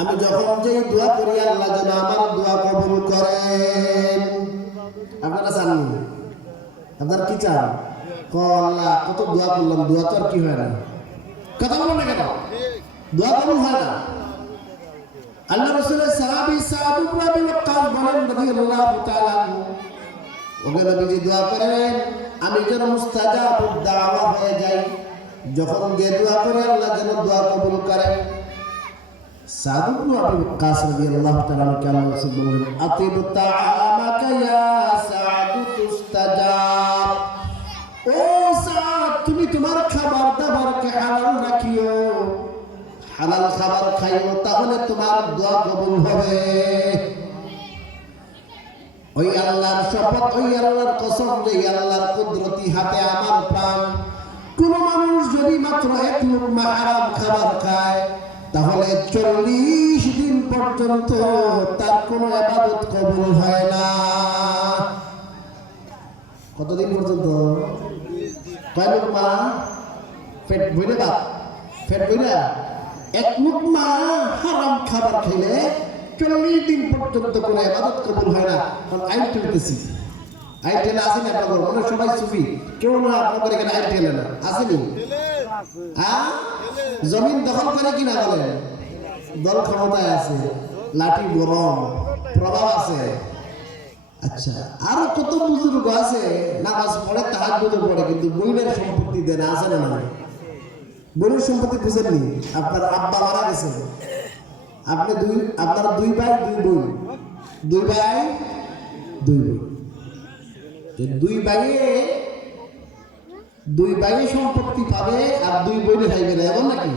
আমি যখন যেই দোয়া করি, আল্লাহ যেন আমার দোয়া কবুল করেন আপনারা চাননি আপনারা কি চান? আল্লাহ, কত দোয়া করলাম, দোয়া তো আর কি হয় না। কথা বলো না কেন? দোয়া কবুল হয় না। আল্লাহ রসুলের সাহাবি সাহাবু ওয়াক্কাস বলেন তাআলা আনহু ওকে দোয়া করেন, আমি যেন মুস্তাজাবুদ দাওয়া হয়ে যাই। যখন যে দোয়া করে আল্লাহ যেন দোয়া কবুল সাদ তুমি তোমার রাখিও। খাইও, তাহলে তোমার দোয়া কবুল হবে। ওই আল্লাহর শপথ, ওই আল্লাহর কসম যে আল্লাহর কুদরতি হাতে আমার প্রাণ। মাত্র এক লুকমা হারাম খাবার খায় তাহলে চল্লিশ দিন পর্যন্ত তার কোনো আবাদত কবুল হয় না। কতদিন পর্যন্ত? কয় লুকমা? পেট ভরে বাপ, পেট ভরে। এক লুকমা হারাম খাবার খেলে চল্লিশ দিন পর্যন্ত কোনো আবাদত কবুল হয় না। কারণ আইন ঠেলতেছি আইন আসেনি আপনাদের? অনেক সবাই সুফি। কেউ না আপনাদের এখানে আইন ঠেলে না। আসেনি? জমিন দখল করে কিনা বলেন দল ক্ষমতায় আছে। লাঠি গরম। প্রভাব আছে। আচ্ছা আরও কত বুজুর্গ আছে? নামাজ পড়ে তাহার পড়ে, কিন্তু বইনের সম্পত্তি দেন, আছে না বইনের সম্পত্তি বুঝেননি আপনার আব্বা মারা গেছে। আপনি দুই, আপনার দুই ভাই, দুই বোন। দুই ভাই, দুই বোন। দুই ভাইয়ে দুই বাড়ি সম্পত্তি পাবে আর দুই বই খাইবে না এমন নাকি?